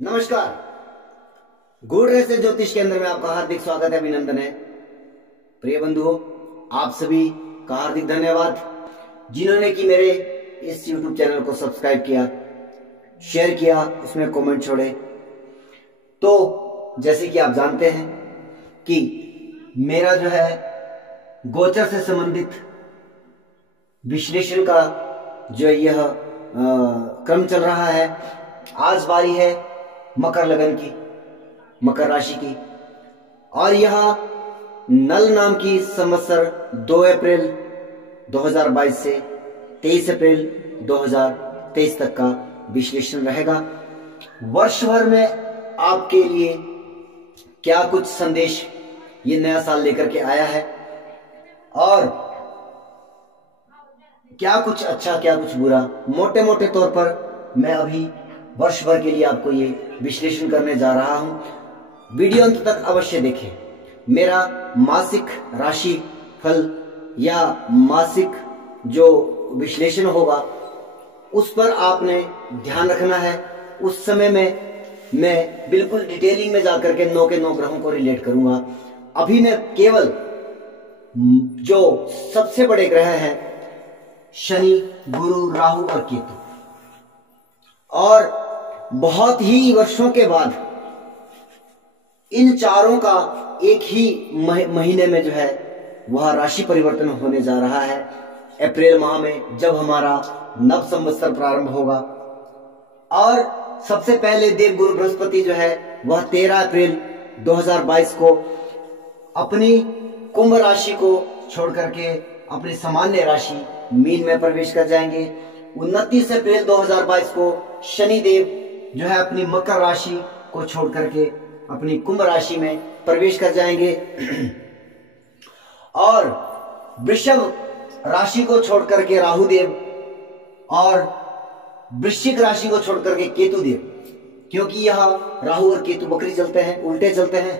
नमस्कार। गुड रहस्य ज्योतिष के अंदर में आपका हार्दिक स्वागत है, अभिनंदन है। प्रिय बंधुओं, आप सभी का हार्दिक धन्यवाद जिन्होंने कि मेरे इस YouTube चैनल को सब्सक्राइब किया, शेयर किया, उसमें कमेंट छोड़े। तो जैसे कि आप जानते हैं कि मेरा जो है गोचर से संबंधित विश्लेषण का जो यह क्रम चल रहा है। आज बारी है मकर लगन की, मकर राशि की, और यह नल नाम की संवत्सर 2 अप्रैल 2022 से 23 अप्रैल 2023 तक का विश्लेषण रहेगा। वर्ष भर में आपके लिए क्या कुछ संदेश ये नया साल लेकर के आया है और क्या कुछ अच्छा क्या कुछ बुरा, मोटे मोटे तौर पर मैं अभी वर्ष भर के लिए आपको ये विश्लेषण करने जा रहा हूं। वीडियो अंत तक अवश्य देखें। मेरा मासिक राशि फल या मासिक जो विश्लेषण होगा उस पर आपने ध्यान रखना है। उस समय में मैं बिल्कुल डिटेलिंग में जाकर के 9 के 9 ग्रहों को रिलेट करूंगा। अभी मैं केवल जो सबसे बड़े ग्रह हैं शनि, गुरु, राहु और केतु, और बहुत ही वर्षों के बाद इन चारों का एक ही महीने में जो है वह राशि परिवर्तन होने जा रहा है। अप्रैल माह में जब हमारा नव संवत्सर प्रारंभ होगा, और सबसे पहले देवगुरु बृहस्पति जो है वह 13 अप्रैल 2022 को अपनी कुंभ राशि को छोड़ करके अपनी सामान्य राशि मीन में प्रवेश कर जाएंगे। 29 अप्रैल 2022 को शनि देव जो है अपनी मकर राशि को छोड़ करके अपनी कुंभ राशि में प्रवेश कर जाएंगे, और वृषभ राशि को छोड़ करके राहु देव और वृश्चिक राशि को छोड़ करके केतु देव, क्योंकि यह राहु और केतु बकरी चलते हैं, उल्टे चलते हैं,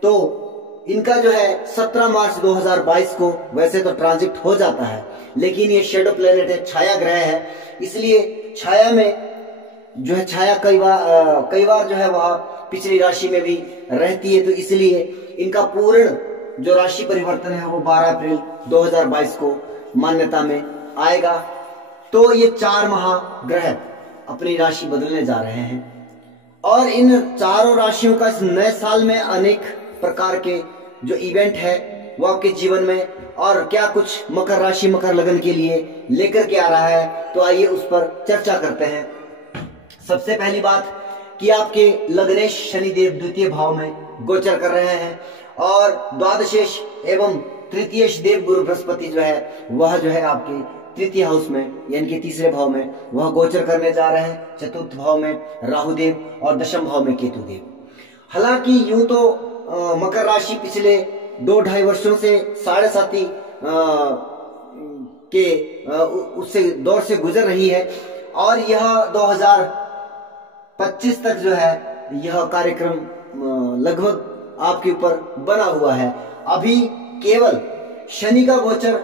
तो इनका जो है 17 मार्च 2022 को वैसे तो ट्रांजिट हो जाता है, लेकिन ये शेडो प्लेनेट है, छाया ग्रह है, इसलिए छाया में जो है छाया कई बार जो है वह पिछली राशि में भी रहती है, तो इसलिए इनका पूर्ण जो राशि परिवर्तन है वो 12 अप्रैल 2022 को मान्यता में आएगा। तो ये 4 महाग्रह अपनी राशि बदलने जा रहे हैं, और इन चारों राशियों का इस नए साल में अनेक प्रकार के जो इवेंट है वो आपके जीवन में और क्या कुछ मकर राशि मकर लगन के लिए लेकर के आ रहा है, तो आइए उस पर चर्चा करते हैं। सबसे पहली बात कि आपके लग्नेश शनिदेव द्वितीय भाव में गोचर कर रहे हैं, और द्वादशेश एवं तृतीयेश देव गुरु बृहस्पति जो है वह जो है आपके तृतीय हाउस में यानी कि तीसरे भाव में वह गोचर करने जा रहे हैं। चतुर्थ भाव में राहु देव और दशम भाव में केतु देव। हालांकि यूं तो मकर राशि पिछले 2-2.5 वर्षों से 7.5 के उससे दौर से गुजर रही है, और यह 2025 तक जो है यह कार्यक्रम लगभग आपके ऊपर बना हुआ है। अभी केवल शनि का गोचर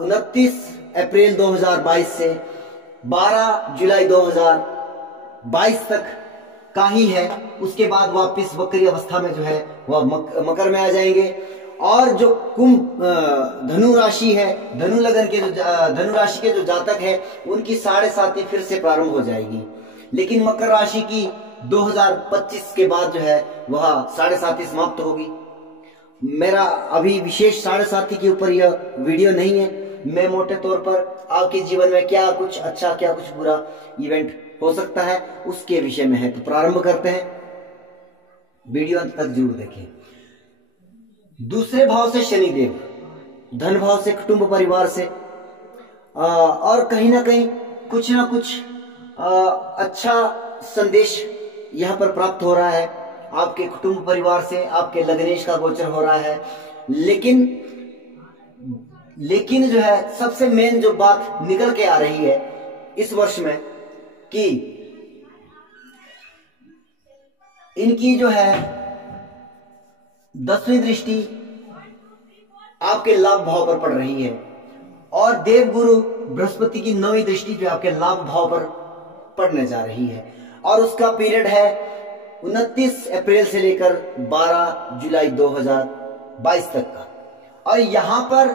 29 अप्रैल 2022 से 12 जुलाई 2022 तक का ही है। उसके बाद वापस वक्री अवस्था में जो है वह मकर में आ जाएंगे, और जो कुंभ धनु राशि है, धनु लगन के जो धनु राशि के जो जातक है उनकी 7.5 फिर से प्रारंभ हो जाएगी, लेकिन मकर राशि की 2025 के बाद जो है वह 7.5 समाप्त होगी। मेरा अभी विशेष 7.5 के ऊपर यह वीडियो नहीं है, मैं मोटे तौर पर आपके जीवन में क्या कुछ अच्छा क्या कुछ बुरा इवेंट हो सकता है उसके विषय में है। तो प्रारंभ करते हैं, वीडियो अंत तक जरूर देखें। दूसरे भाव से शनिदेव, धन भाव से कुटुंब परिवार से, और कहीं ना कहीं कुछ ना कुछ अच्छा संदेश यहां पर प्राप्त हो रहा है। आपके कुटुंब परिवार से आपके लग्नेश का गोचर हो रहा है, लेकिन जो है सबसे मेन जो बात निकल के आ रही है इस वर्ष में कि इनकी जो है 10वीं दृष्टि आपके लाभ भाव पर पड़ रही है, और देवगुरु बृहस्पति की 9वीं दृष्टि जो आपके लाभ भाव पर पड़ने जा रही है और उसका पीरियड है 29 अप्रैल से लेकर 12 जुलाई 2022 तक का। और यहां पर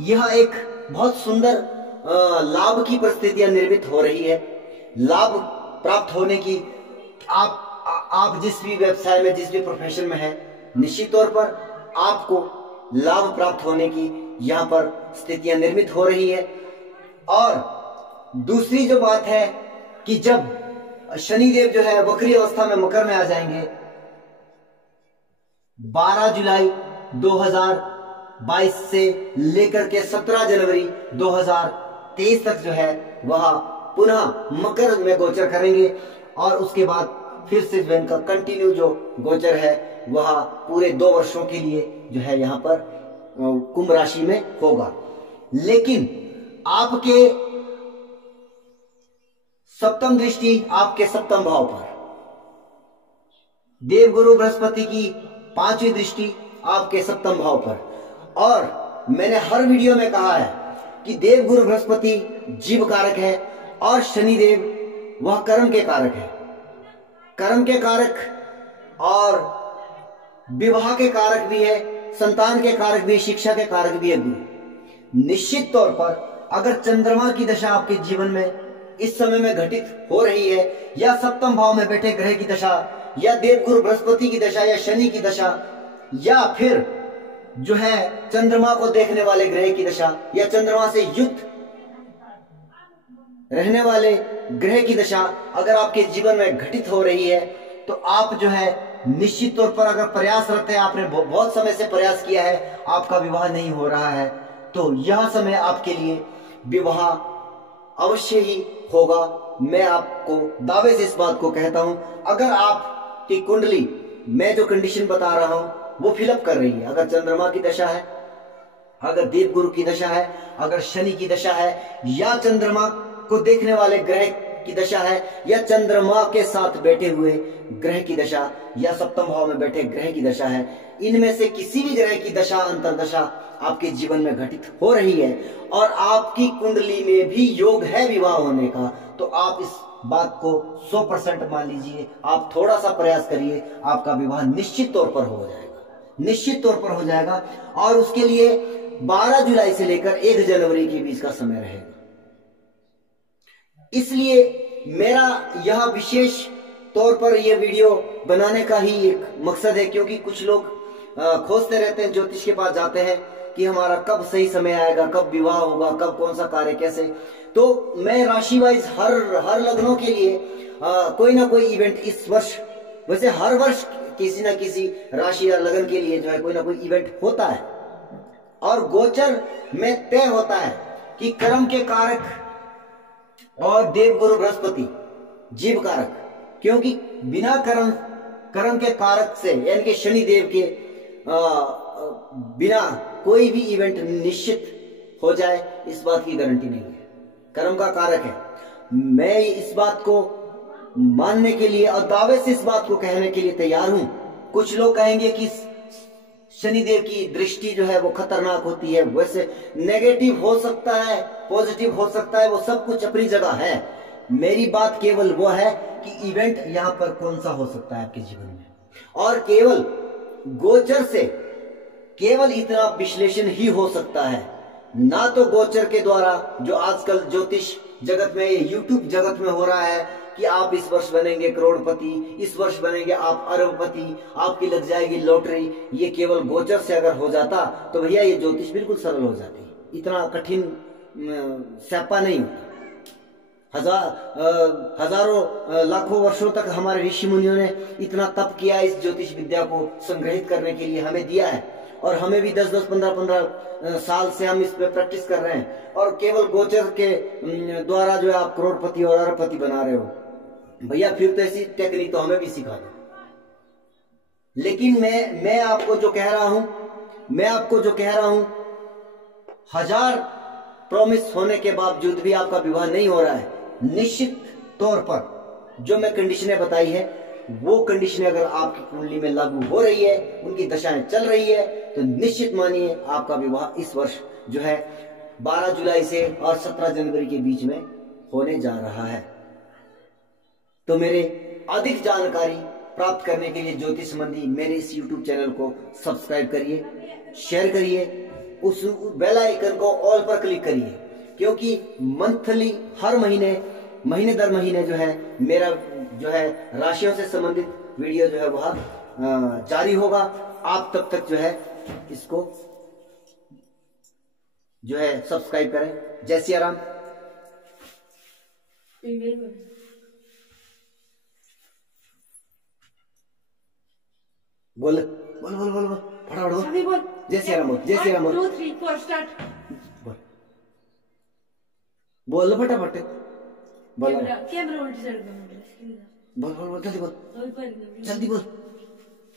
यह एक बहुत सुंदर लाभ की परिस्थितियां निर्मित हो रही है। लाभ प्राप्त होने की आप जिस भी व्यवसाय में, जिस भी प्रोफेशन में है, निश्चित तौर पर आपको लाभ प्राप्त होने की यहां पर स्थितियां निर्मित हो रही है। और दूसरी जो बात है कि जब शनिदेव जो है वक्री अवस्था में मकर में आ जाएंगे 12 जुलाई 2022 से लेकर के 17 जनवरी 2023 तक जो है वह पुनः मकर में गोचर करेंगे और उसके बाद फिर से जो इनका कंटिन्यू जो गोचर है वह पूरे 2 वर्षों के लिए जो है यहां पर कुंभ राशि में होगा। लेकिन आपके सप्तम दृष्टि आपके सप्तम भाव पर, देवगुरु बृहस्पति की 5वीं दृष्टि आपके सप्तम भाव पर। और मैंने हर वीडियो में कहा है कि देवगुरु बृहस्पति जीव कारक है और शनिदेव वह कर्म के कारक है। कर्म के कारक और विवाह के कारक भी है, संतान के कारक भी, शिक्षा के कारक भी है गुरु। निश्चित तौर पर अगर चंद्रमा की दशा आपके जीवन में इस समय में घटित हो रही है या सप्तम भाव में बैठे ग्रह की दशा या देवगुरु बृहस्पति की दशा या शनि की दशा या फिर जो है चंद्रमा को देखने वाले ग्रह की दशा या चंद्रमा से युक्त रहने वाले ग्रह की दशा अगर आपके जीवन में घटित हो रही है तो आप जो है निश्चित तौर पर अगर प्रयासरत है, आपने बहुत समय से प्रयास किया है, आपका विवाह नहीं हो रहा है, तो यह समय आपके लिए विवाह अवश्य ही होगा। मैं आपको दावे से इस बात को कहता हूं। अगर आपकी कुंडली, मैं जो कंडीशन बता रहा हूं वो फिलअप कर रही है, अगर चंद्रमा की दशा है, अगर देवगुरु की दशा है, अगर शनि की दशा है या चंद्रमा को देखने वाले ग्रह की दशा है या चंद्रमा के साथ बैठे हुए ग्रह की दशा या सप्तम भाव में बैठे ग्रह की दशा है, इनमें से किसी भी ग्रह की दशा अंतरदशा आपके जीवन में घटित हो रही है और आपकी कुंडली में भी योग है विवाह होने का, तो आप इस बात को 100% मान लीजिए। आप थोड़ा सा प्रयास करिए, आपका विवाह निश्चित तौर पर हो जाएगा, निश्चित तौर पर हो जाएगा। और उसके लिए 12 जुलाई से लेकर 1 जनवरी के बीच का समय रहेगा। इसलिए मेरा यह विशेष तौर पर यह वीडियो बनाने का ही एक मकसद है, क्योंकि कुछ लोग खोजते रहते हैं, ज्योतिष के पास जाते हैं कि हमारा कब सही समय आएगा, कब विवाह होगा, कब कौन सा कार्य कैसे। तो मैं राशि वाइज हर लग्नों के लिए कोई ना कोई इवेंट इस वर्ष, वैसे हर वर्ष किसी ना किसी राशि या लगन के लिए जो है कोई ना कोई इवेंट होता है और गोचर में तय होता है कि कर्म के कारक और देवगुरु बृहस्पति जीव कारक, क्योंकि बिना कर्म के कारक से यानी कि शनि देव के बिना कोई भी इवेंट निश्चित हो जाए इस बात की गारंटी नहीं है। कर्म का कारक है। मैं इस बात को मानने के लिए और दावे से इस बात को कहने के लिए तैयार हूं। कुछ लोग कहेंगे कि शनिदेव की दृष्टि जो है वो खतरनाक होती है, वैसे नेगेटिव हो सकता है, पॉजिटिव हो सकता है, वो सब कुछ अपनी जगह है। मेरी बात केवल वो है कि इवेंट यहां पर कौन सा हो सकता है आपके जीवन में, और केवल गोचर से केवल इतना विश्लेषण ही हो सकता है, ना तो गोचर के द्वारा जो आजकल ज्योतिष जगत में, यूट्यूब जगत में हो रहा है कि आप इस वर्ष बनेंगे करोड़पति, इस वर्ष बनेंगे आप अरबपति, आपकी लग जाएगी लॉटरी। ये केवल गोचर से अगर हो जाता तो भैया ये ज्योतिष बिल्कुल सरल हो जाती, इतना कठिन स्यापा नहीं होता। हजारों लाखों वर्षों तक हमारे ऋषि मुनियों ने इतना तप किया इस ज्योतिष विद्या को संग्रहित करने के लिए, हमें दिया है, और हमें भी 10-10, 15-15 साल से हम इस पे प्रैक्टिस कर रहे हैं, और केवल गोचर के द्वारा जो है आप करोड़पति और अरबपति बना रहे हो। भैया फिर तो ऐसी टेक्निक तो हमें भी सिखा दो। लेकिन मैं आपको जो कह रहा हूं, 1000 प्रॉमिस होने के बावजूद भी आपका विवाह नहीं हो रहा है, निश्चित तौर पर जो मैं कंडीशनें बताई है वो कंडीशनें अगर आपकी कुंडली में लागू हो रही है, उनकी दशाएं चल रही है, तो निश्चित मानिए आपका विवाह इस वर्ष जो है 12 जुलाई से और 17 जनवरी के बीच में होने जा रहा है। तो मेरे अधिक जानकारी प्राप्त करने के लिए ज्योतिष संबंधी मेरे इस YouTube चैनल को सब्सक्राइब करिए, शेयर करिए, उस बेल आइकन को ऑल पर क्लिक करिए, क्योंकि मंथली हर महीने दर महीने जो है मेरा जो है राशियों से संबंधित वीडियो जो है वह जारी होगा। आप तब तक जो है इसको जो है सब्सक्राइब करें। जय सिया राम। बोल बोल बोल बोल बोल फटाफट बोल। जय सिया राम बोल। जय सिया राम बोल। 1 2 3 4 स्टार्ट। बोल बोल फटाफट बोल। कैमरा उल्टी साइड कर। बोल बोल बोल जल्दी बोल। जल्दी बोल।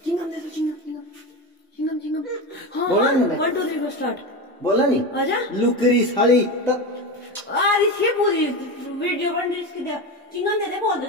चिंगम दे दो, चिंगम। हाँ बोला नहीं मैंने। 1 2 3 4 स्टार्ट। बोला नहीं। आजा। लुकरी साली तब। अरे ये पूरी वीडियो बन रही इसकी। चिंगम दे दे बोल दे।